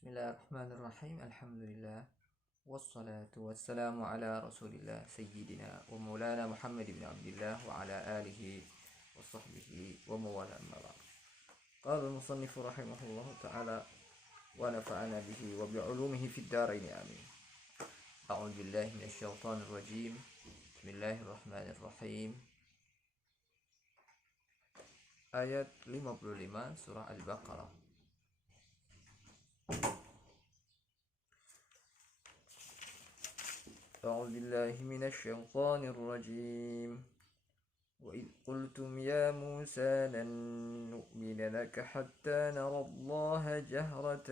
Bismillahirrahmanirrahim. Alhamdulillah. Wassalatu wassalamu ala rasulillah Sayyidina wa maulana Muhammad ibn Abdillah wa ala alihi wa sahbihi wa mawala amma ba'd. Qala al-musannifu rahimahullah ta'ala wa nafa'ana bihi wa bi'ulumihi fid darain amin. A'udzu billahi minasy syaithanir rajim. Bismillahirrahmanirrahim. Ayat 55 surah Al-Baqarah. أعوذ بالله من الشيطان الرجيم وإذ قلتم يا موسى لن نؤمن لك حتى نرى الله جهرة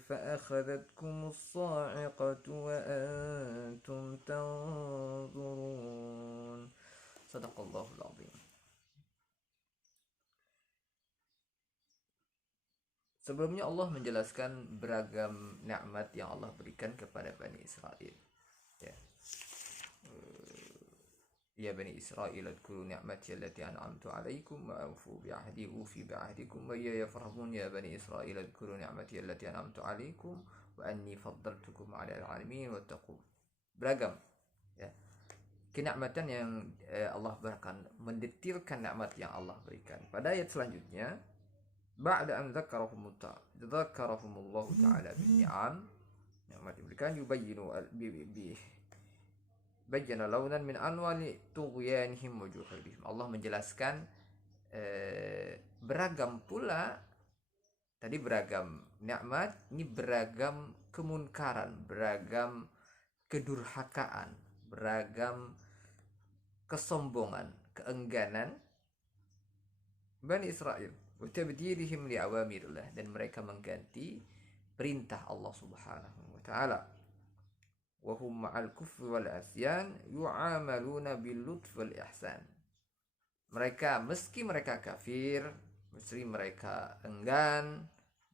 فأخذتكم الصاعقة وأنتم تنظرون صدق الله العظيم. Sebelumnya Allah menjelaskan beragam nikmat yang Allah berikan kepada Bani Israel. Ya Bani Israel adkuru ni'mati allati an'amtu alaikum wa awfu bi'ahdi ufi bi'ahdikum wa iyaya farhabun. Ya Bani Israel adkuru ni'mati allati an'amtu alaikum wa anni faddaltukum 'alal 'alamin wattaqu. Beragam ya kenikmatan yang Allah berikan, mendetilkan nikmat yang Allah berikan. Pada ayat selanjutnya, ba'da an dzakarahumullahu ta'ala bin ni'am, nikmat diberikan, yubayyinu bayyana launan min anwali tughyanihim wa juhudihim. Allah menjelaskan beragam pula tadi beragam nikmat, ini beragam kemunkaran, beragam kedurhakaan, beragam kesombongan, keengganan Bani Israel wa tabdilihim li awamirillah, dan mereka mengganti perintah Allah Subhanahu wa taala. Wahum ma'al kufri wal asyan yu'amaluna bil lutf wal ihsan. Mereka, meski mereka kafir, meski mereka enggan,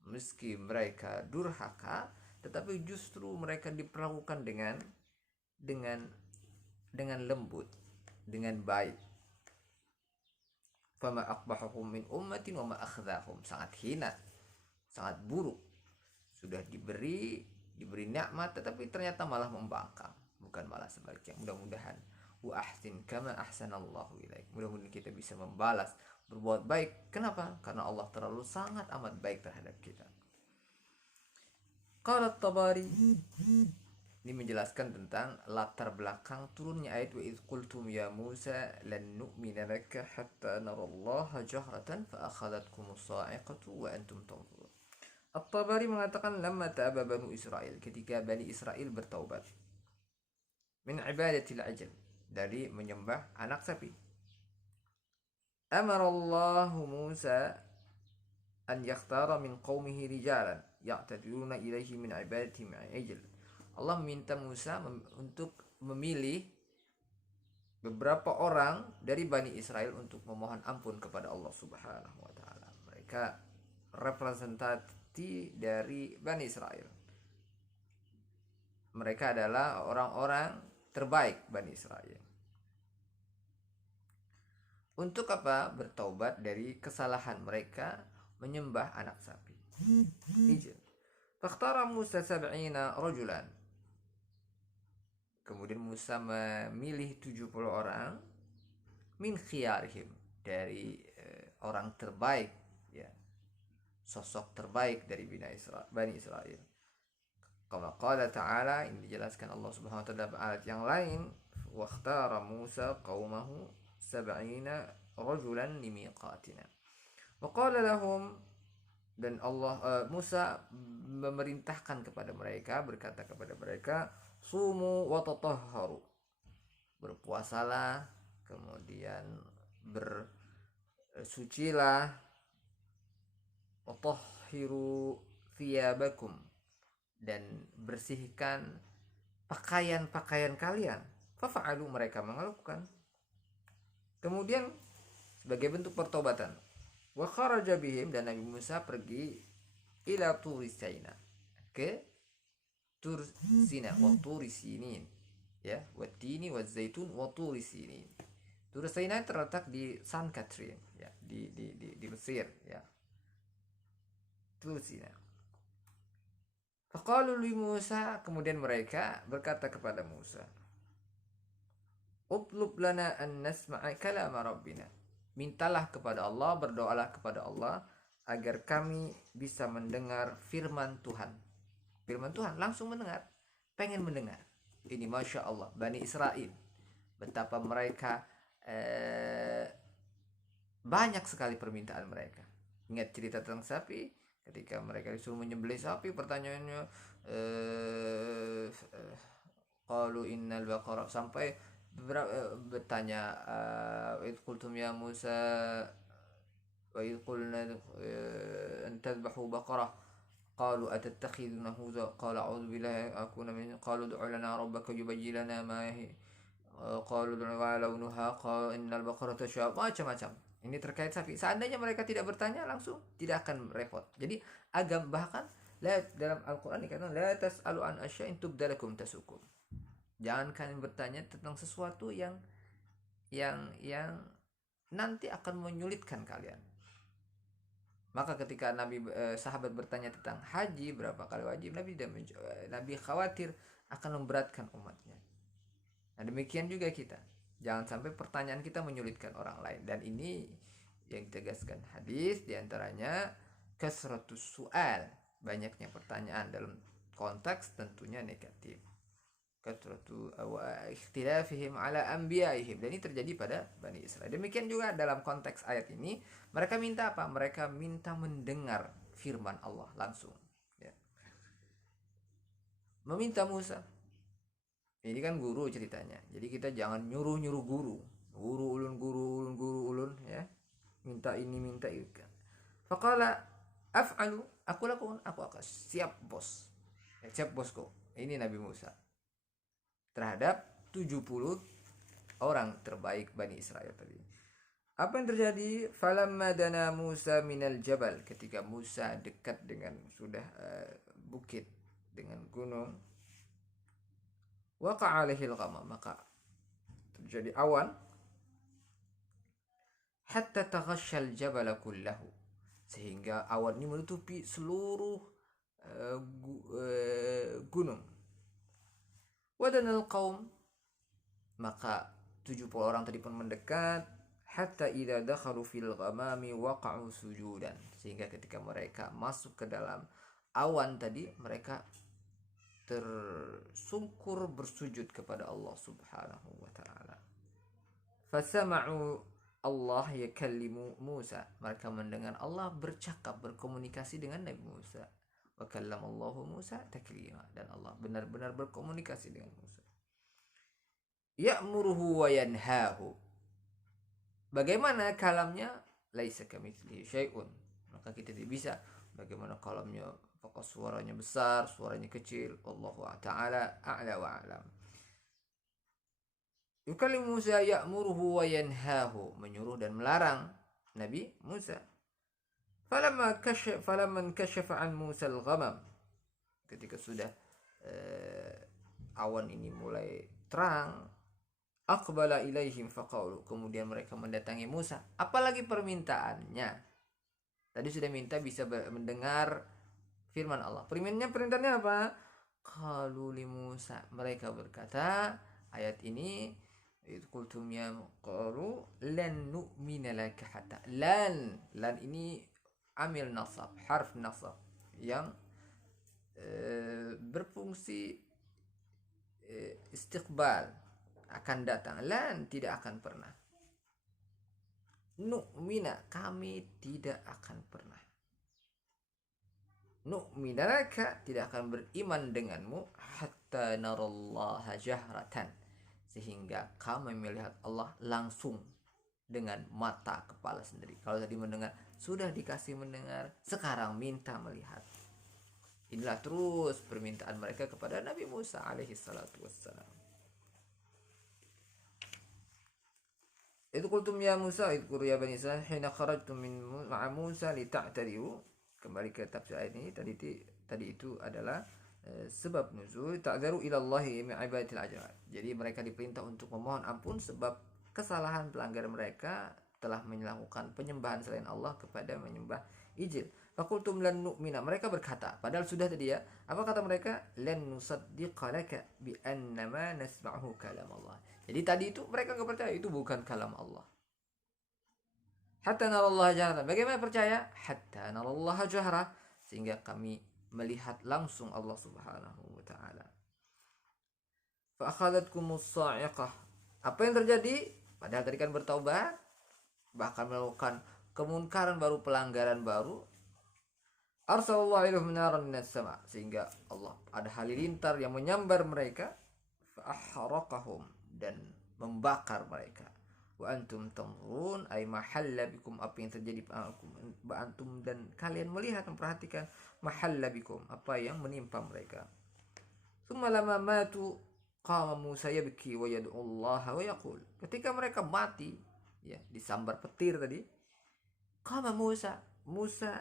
meski mereka durhaka, tetapi justru mereka diperlakukan dengan lembut, dengan baik. Fama aqbahum min ummatin wa ma akhdhahum, sangat hina, sangat buruk. Sudah diberi nikmat tetapi ternyata malah membangkang, bukan malah sebaliknya. Mudah-mudahan wa ahsin kama ahsanallahu ilaik, mudah-mudahan kita bisa membalas, berbuat baik. Kenapa? Karena Allah terlalu sangat amat baik terhadap kita. Qala at-Tabari, ini menjelaskan tentang latar belakang turunnya ayat wa idz qultum ya Musa lan nu'mina laka hatta narallaha jahratan fa akhadhatkumus sa'iqatu wa antum tanzurun. At-Tabari mengatakan lamma ta'aba Banu Israel, ketika Bani Israel bertaubat min ibadatil ajal, dari menyembah anak sapi. Amarallahu Musa an yakhtara min qaumihi rijalan ya'taduna ilaihi min ibadati ajal. Allah meminta Musa untuk memilih beberapa orang dari Bani Israel untuk memohon ampun kepada Allah Subhanahu wa taala. Mereka representatif dari Bani Israel. Mereka adalah orang-orang terbaik Bani Israel. Untuk apa? Bertaubat dari kesalahan mereka menyembah anak sapi. Fakhtara Musa 70 rajulan. Kemudian Musa memilih 70 orang min khiyarihim, dari orang terbaik, ya, sosok terbaik dari Bani Israel. Kama qala ta'ala, ini dijelaskan Allah Subhanahu wa taala pada ayat yang lain, wa ikhtara Musa qaumahu 70 rajulan limiqatina. Wa qala lahum, dan Allah Musa memerintahkan kepada mereka, berkata kepada mereka, sumu wa tatahharu, berpuasalah, kemudian bersucilah, watahhiru thiyabakum, dan bersihkan pakaian-pakaian kalian. Fafa'alu, mereka melakukan. Kemudian sebagai bentuk pertobatan, wa kharaja bihim, dan Nabi Musa pergi ila Turi Sina, ke Tur Sina wa Turi Sinin, ya, wa tini wa zaitun wa Turi Sinin. Tur Sina terletak di San Catherine, ya, di Mesir, ya. Tur Sina. Faqalu li Musa, kemudian mereka berkata kepada Musa, utlub lana an nasma'a kalama rabbina. Mintalah kepada Allah, berdoalah kepada Allah agar kami bisa mendengar firman Tuhan. Firman Tuhan, langsung mendengar, pengen mendengar. Ini Masya Allah, Bani Israel, betapa mereka banyak sekali permintaan mereka. Ingat cerita tentang sapi, ketika mereka disuruh menyembelih sapi, pertanyaannya qalu innal baqara, sampai bertanya id qultum ya Musa wa id qulna an tadhbahu baqarah qalu atattakhiduna huza qala a'udzu billahi akuna min qalu ud'u lana rabbaka yubayyin lana ma hi qalu ud'u launuha qala innal baqara tashabu, macam-macam. Ini terkait sapi. Seandainya mereka tidak bertanya langsung, tidak akan repot. Jadi agam, bahkan dalam Al-Quran dikatakan la tas'alu an asya'in tubdalakum tasukum. Jangan kalian bertanya tentang sesuatu yang nanti akan menyulitkan kalian. Maka ketika sahabat bertanya tentang haji, berapa kali wajib, Nabi khawatir akan memberatkan umatnya. Nah, demikian juga kita. Jangan sampai pertanyaan kita menyulitkan orang lain. Dan ini yang ditegaskan hadis, diantaranya kasratus su'al, banyaknya pertanyaan dalam konteks tentunya negatif. Kasratu ikhtilafihim ala anbiya'ihim, dan ini terjadi pada Bani Israel. Demikian juga dalam konteks ayat ini, mereka minta apa? Mereka minta mendengar firman Allah langsung, ya. Meminta Musa. Ini kan guru ceritanya. Jadi kita jangan nyuruh guru. Guru ulun, ya. Minta ini, minta itu. Faqala af'alu, aku lakukan, aku akan siap bos. Siap bosku. Ini Nabi Musa terhadap 70 orang terbaik Bani Israel tadi. Apa yang terjadi? Falamma dana Musa minal jabal, ketika Musa dekat dengan sudah bukit, dengan gunung, waqa'a alaihil ghamam, maka terjadi awan, hatta taghashal jabala kullahu, sehingga awan ini menutupi seluruh gunung. Wadanal qaum, maka 70 orang tadi pun mendekat, hatta idza dakhalu fil ghamami waqa'u sujudan, sehingga ketika mereka masuk ke dalam awan tadi, mereka tersungkur bersujud kepada Allah Subhanahu wa taala. Fasama'u Allah yakallimu Musa, mereka mendengar Allah bercakap, berkomunikasi dengan Nabi Musa. Wa kallamallahu Musa taklima, dan Allah benar-benar berkomunikasi dengan Musa. Ya'muruhu wa yanhahu, bagaimana kalamnya? Laisa kamitslihi syai'un, maka kita tidak bisa bagaimana kalamnya, apakah suaranya besar, suaranya kecil. Allahu ta'ala a'la wa a'lam. Yukallimu Musa ya'muruhu wa yanhahu, menyuruh dan melarang Nabi Musa. Falamman kashafa an Musa al-ghamam, ketika sudah awan ini mulai terang, aqbala ilaihim faqalu, kemudian mereka mendatangi Musa. Apalagi permintaannya? Tadi sudah minta bisa mendengar firman Allah. Perintahnya apa? Qalu li Musa, mereka berkata, ayat ini, qultum ya qalu lan nu'mina laka hatta, lan ini amil nasab, harf nasab yang berfungsi istiqbal, akan datang. Lan, tidak akan pernah. Nu'mina, kami tidak akan pernah. Nu'mina laka, tidak akan beriman denganmu, hatta narallaha jahratan, sehingga kami melihat Allah langsung dengan mata kepala sendiri. Kalau tadi mendengar, sudah dikasih mendengar, sekarang minta melihat. Inilah terus permintaan mereka kepada Nabi Musa alaihi salatu wassalam. Itu qultum ya Musa idkur ya bani Israil hina kharajtum min ma'a Musa lita'tadiu. Kembali ke tafsir ayat ini, tadi itu adalah sebab nuzul ta'dzaru ila Allah min ibadatil ajrat. Jadi mereka diperintah untuk memohon ampun sebab kesalahan pelanggar mereka telah melakukan penyembahan selain Allah kepada menyembah ijil. Fakultum lan nu'mina. Mereka berkata, padahal sudah tadi ya. Apa kata mereka? Lan nusaddiqa laka bi annama nasma'hu kalam Allah. Jadi tadi itu mereka nggak percaya itu bukan kalam Allah. Hatta narallaha jahra. Bagaimana percaya? Hatta narallaha jahra. Sehingga kami melihat langsung Allah Subhanahu wa taala. Fa akhadhatkumus sa'iqah. Apa yang terjadi? Padahal tadi kan bertaubat, bahkan melakukan kemunkaran baru, pelanggaran baru. Arsalallahu ilaihim naran minas sama, sehingga Allah ada halilintar yang menyambar mereka, fa ahraqahum, dan membakar mereka. Wa antum tanzurun ay mahalla bikum, apa yang terjadi pada antum dan kalian melihat, memperhatikan mahalla bikum, apa yang menimpa mereka. Tsumma lamma matu qama Musa yabki wa yad'u Allah wa yaqul. Ketika mereka mati, ya, disambar petir tadi, qama Musa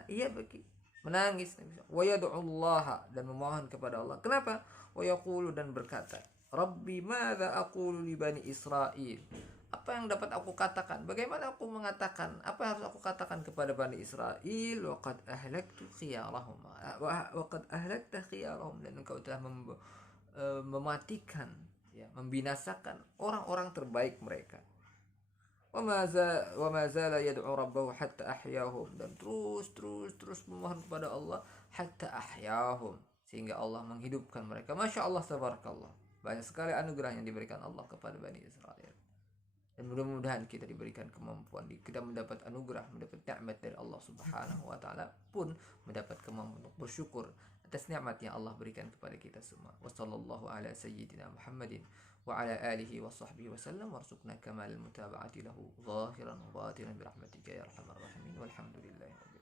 yabki, menangis, wa yad'u Allah, dan memohon kepada Allah. Kenapa? Wa yaqulu, dan berkata, Rabbi madza aqulu li bani Israil? Apa yang dapat aku katakan? Bagaimana aku mengatakan? Apa yang harus aku katakan kepada Bani Israel? Waqad ahlaktu khiyarahum. Waqad ahlakta khiyarahum, dan engkau telah mematikan, ya, membinasakan orang-orang terbaik mereka. Wa ma zala yad'u rabbahu hatta ahyahum, dan terus memohon kepada Allah hatta ahyahum, sehingga Allah menghidupkan mereka. Masya Allah, tabarakallah. Banyak sekali anugerah yang diberikan Allah kepada Bani Israel. Dan mudah-mudahan kita diberikan kemampuan, kita mendapat anugerah, mendapat nikmat dari Allah Subhanahu wa taala, pun mendapat kemampuan untuk bersyukur atas nikmat yang Allah berikan kepada kita semua. Wassallallahu ala sayyidina Muhammadin wa ala alihi wa sahbihi wasallam, warzuqna kamal mutaba'ati lahu zahiran wa batinan birahmatika ya arhamar rahimin, walhamdulillahi rabbil